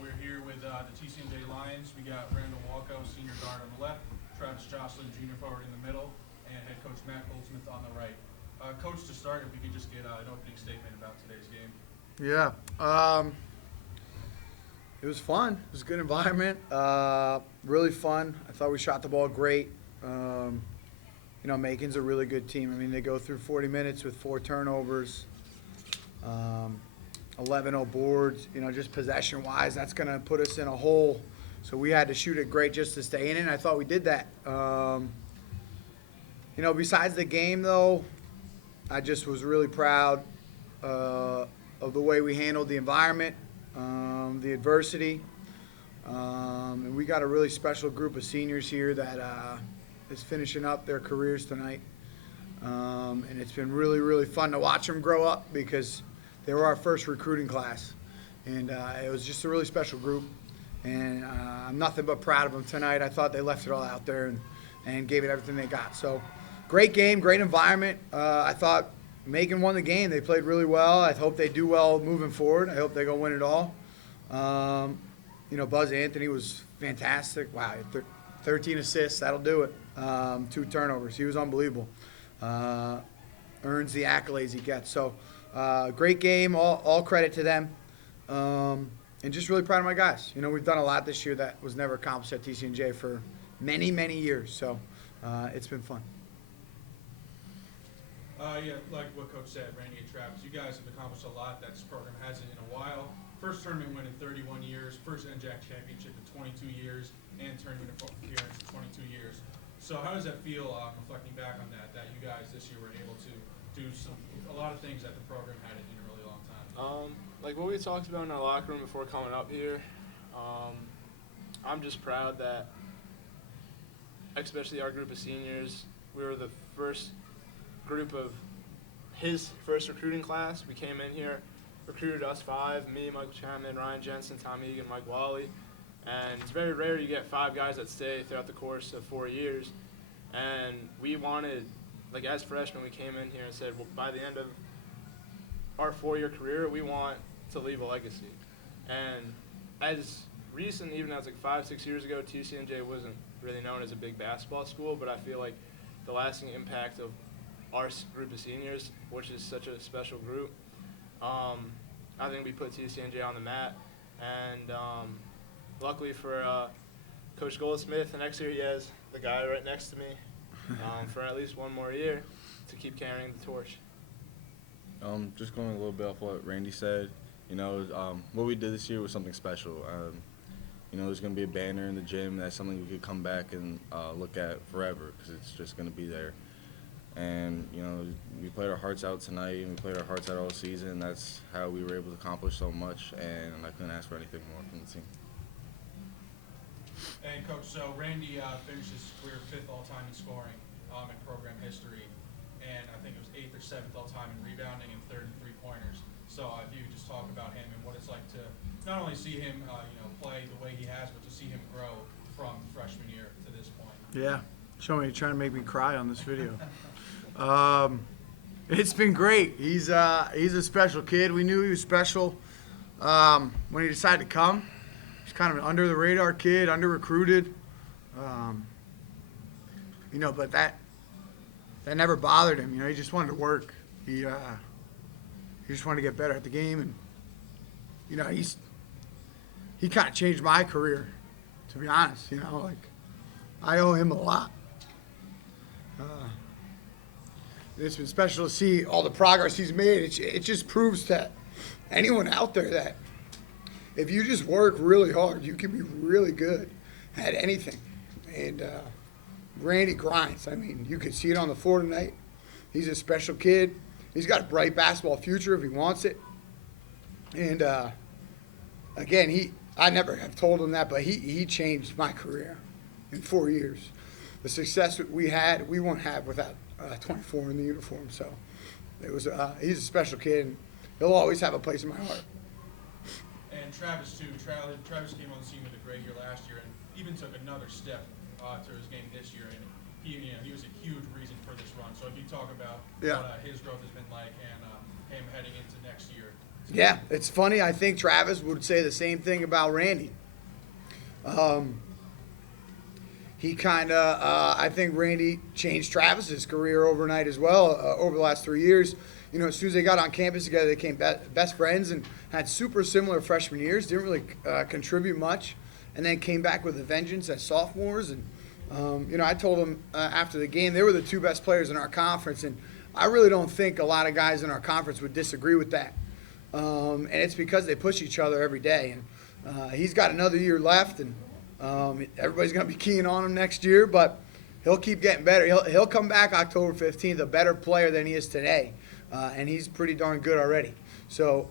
We're here with the TCNJ Lions. We got Randall Walko, senior guard on the left, Travis Jocelyn, junior forward in the middle, and head coach Matt Goldsmith on the right. Coach, to start, if we could just get an opening statement about today's game. Yeah. It was fun. It was a good environment. Really fun. I thought we shot the ball great. Macon's a really good team. I mean, they go through 40 minutes with 4 turnovers, 11-0 boards. Just possession-wise, that's going to put us in a hole. So we had to shoot it great just to stay in it, and I thought we did that. Besides the game, though, I just was really proud of the way we handled the environment, the adversity. And we got a really special group of seniors here that is finishing up their careers tonight. And it's been really, really fun to watch them grow up because they were our first recruiting class. And it was just a really special group. And I'm nothing but proud of them tonight. I thought they left it all out there and gave it everything they got. So great game, great environment. I thought Macon won the game. They played really well. I hope they do well moving forward. I hope they go win it all. Buzz Anthony was fantastic. Wow, 13 assists. That'll do it. 2 turnovers. He was unbelievable. Earns the accolades he gets. So great game. All credit to them. And just really proud of my guys. We've done a lot this year that was never accomplished at TCNJ for many, many years. So it's been fun. Like what Coach said, Randy and Travis, you guys have accomplished a lot that this program hasn't in a while. First tournament win in 31 years, first NJAC Championship in 22 years, and tournament appearance in 22 years. So how does that feel reflecting back on that you guys this year were able to do a lot of things that the program hadn't in a really long time? Like what we talked about in our locker room before coming up here, I'm just proud that, especially our group of seniors, we were the first group of his first recruiting class. We came in here, recruited us 5, me, Michael Chapman, Ryan Jensen, Tom Egan, Mike Wally. And it's very rare you get 5 guys that stay throughout the course of 4 years. And we wanted, as freshmen, we came in here and said, well, by the end of our 4-year career, we want to leave a legacy. And as recent, even as 5-6 years ago, TCNJ wasn't really known as a big basketball school, but I feel like the lasting impact of our group of seniors, which is such a special group, I think we put TCNJ on the map. And luckily for Coach Goldsmith, the next year he has the guy right next to me for at least 1 more year to keep carrying the torch. Just going a little bit off what Randy said, what we did this year was something special. There's going to be a banner in the gym. That's something we could come back and look at forever because it's just going to be there. And, we played our hearts out tonight, and we played our hearts out all season. That's how we were able to accomplish so much, and I couldn't ask for anything more from the team. And, Coach, so Randy finished his career 5th all-time in scoring in program history, and I think it was 8th or 7th all-time in rebounding and 3rd in three-pointers. So if you could just talk about him and what it's like to not only see him play the way he has, but to see him grow from freshman year to this point. Yeah. Show me, you're trying to make me cry on this video. It's been great. He's a special kid. We knew he was special when he decided to come. He's kind of an under-the-radar kid, under-recruited. But that never bothered him. He just wanted to work. He just wanted to get better at the game, and he kind of changed my career, to be honest. I owe him a lot. It's been special to see all the progress he's made. It just proves to anyone out there that if you just work really hard, you can be really good at anything. And Randy grinds. I mean, you could see it on the floor tonight. He's a special kid. He's got a bright basketball future if he wants it. And, again, I never have told him that, but he changed my career in 4 years. The success that we had, we won't have without 24 in the uniform. So he's a special kid, and he'll always have a place in my heart. And Travis, too. Travis came on the scene with a great year last year and even took another step to his game this year. And he was a huge reason for this run. So if you talk about what his growth has been like and him heading into next year. Yeah, it's funny. I think Travis would say the same thing about Randy. He kind of, I think Randy changed Travis's career overnight as well over the last 3 years. You know, as soon as they got on campus together, they became best friends and had super similar freshman years. Didn't really contribute much, and then came back with a vengeance as sophomores. And you know, I told them after the game they were the two best players in our conference, and I really don't think a lot of guys in our conference would disagree with that. And it's because they push each other every day. And he's got another year left, and everybody's going to be keying on him next year, but he'll keep getting better. He'll come back October 15th a better player than he is today, and he's pretty darn good already. So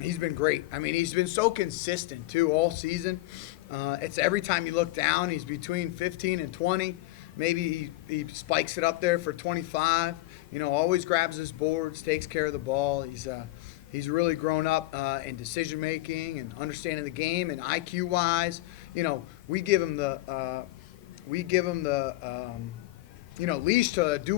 he's been great. I mean, he's been so consistent, too, all season. It's every time you look down, he's between 15 and 20. Maybe he spikes it up there for 25. You know, always grabs his boards, takes care of the ball. He's really grown up in decision making and understanding the game, and IQ-wise, you know, we give him the you know, leash to do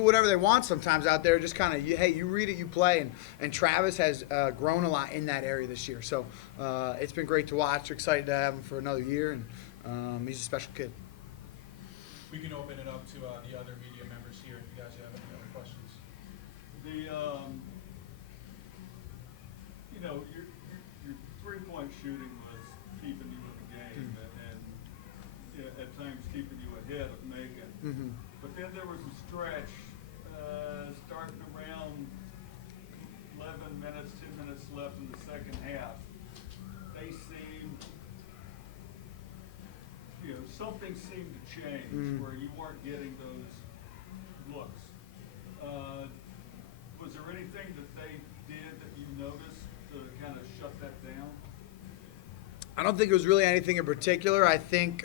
whatever they want sometimes out there. Just kind of, hey, you read it, you play, and Travis has grown a lot in that area this year. So it's been great to watch. Excited to have him for another year, and he's a special kid. We can open it up to the other media members here if you guys have any other questions. You know, your three-point shooting was keeping you in the game, and at times keeping you ahead of Macon. Mm-hmm. But then there was a stretch starting around 11 minutes, 10 minutes left in the second half. They seemed, you know, something seemed to change where you weren't getting those looks. Was there anything that they did that you noticed to kind of shut that down? I don't think it was really anything in particular. I think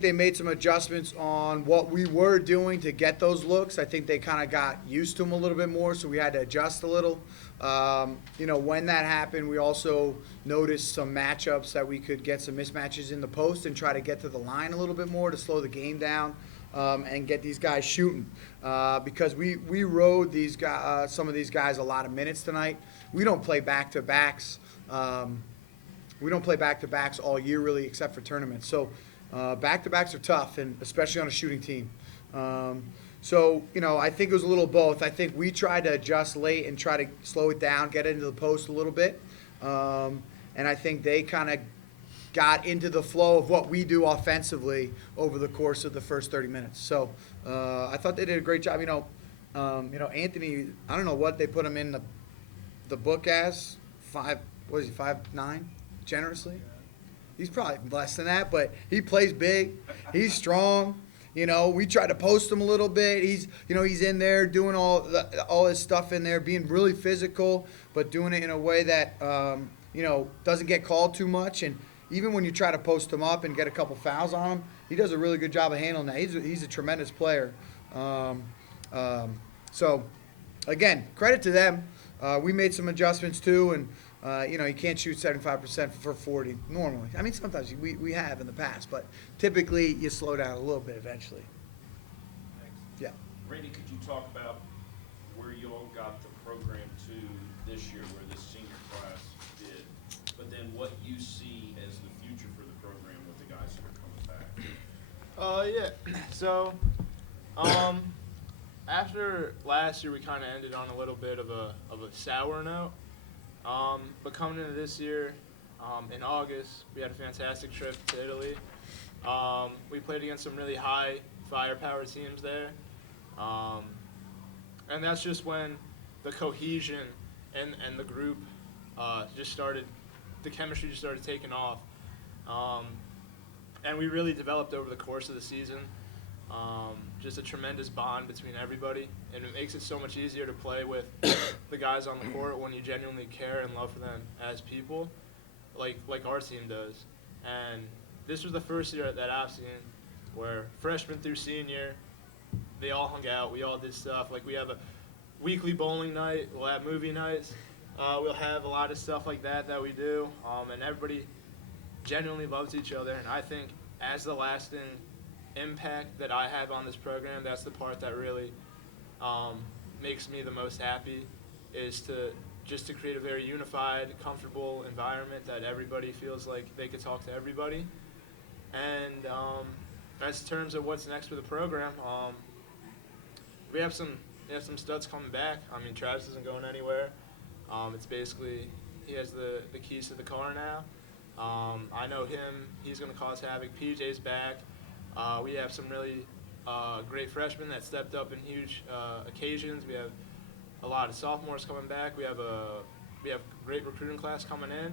they made some adjustments on what we were doing to get those looks. I think they kind of got used to them a little bit more, so we had to adjust a little. You know, when that happened, we also noticed some matchups that we could get some mismatches in the post and try to get to the line a little bit more to slow the game down and get these guys shooting. Because we rode these guys, some of these guys a lot of minutes tonight. We don't play back-to-backs. We don't play back-to-backs all year really except for tournaments. So back-to-backs are tough, and especially on a shooting team. So, you know, I think it was a little both. I think we tried to adjust late and try to slow it down, get into the post a little bit. And I think they kind of got into the flow of what we do offensively over the course of the first 30 minutes. So I thought they did a great job. You know, Anthony, I don't know what they put him in the book as, 5'9", generously? He's probably less than that, but he plays big. He's strong. You know, we try to post him a little bit. He's in there doing all his stuff in there, being really physical, but doing it in a way that, you know, doesn't get called too much. And even when you try to post him up and get a couple fouls on him, he does a really good job of handling that. He's a tremendous player. So, again, credit to them. We made some adjustments too, and you know, you can't shoot 75% for 40 normally. I mean, sometimes we have in the past, but typically you slow down a little bit eventually. Thanks. Yeah. Randy, could you talk about where you all got the program to this year, where this senior class did, but then what you see as the future for the program with the guys that are coming back? Yeah. So, after last year, we kind of ended on a little bit of a sour note. But coming into this year, in August, we had a fantastic trip to Italy. We played against some really high firepower teams there. And that's just when the cohesion and the group just started, the chemistry just started taking off. And we really developed over the course of the season. Just a tremendous bond between everybody, and it makes it so much easier to play with the guys on the court when you genuinely care and love for them as people, like our team does. And this was the first year that I've seen where freshman through senior, they all hung out, we all did stuff. Like, we have a weekly bowling night, we'll have movie nights, we'll have a lot of stuff like that we do, and everybody genuinely loves each other. And I think as the lasting impact that I have on this program, that's the part that really makes me the most happy, is to create a very unified, comfortable environment that everybody feels like they could talk to everybody. And as in terms of what's next for the program, we have some studs coming back. I mean, Travis isn't going anywhere. It's basically he has the keys to the car now. I know him. He's going to cause havoc. PJ's back. We have some really great freshmen that stepped up in huge occasions. We have a lot of sophomores coming back. We have a great recruiting class coming in.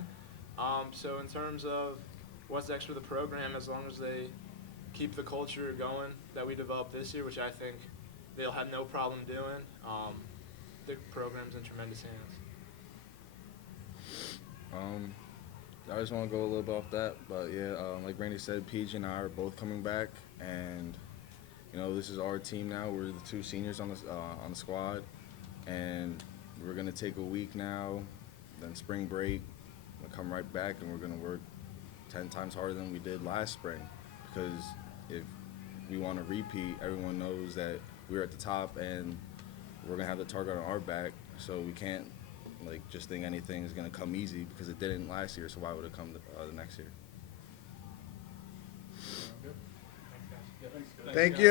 So in terms of what's next for the program, as long as they keep the culture going that we developed this year, which I think they'll have no problem doing, the program's in tremendous hands. I just want to go a little bit off that, but yeah, like Randy said, PJ and I are both coming back, and you know, this is our team now. We're the two seniors on the squad, and we're gonna take a week now, then spring break, we'll come right back, and we're gonna work 10 times harder than we did last spring, because if we want to repeat, everyone knows that we're at the top, and we're gonna have the target on our back, so we can't just think anything is going to come easy, because it didn't last year, so why would it come the next year? Thanks, guys. Thank you.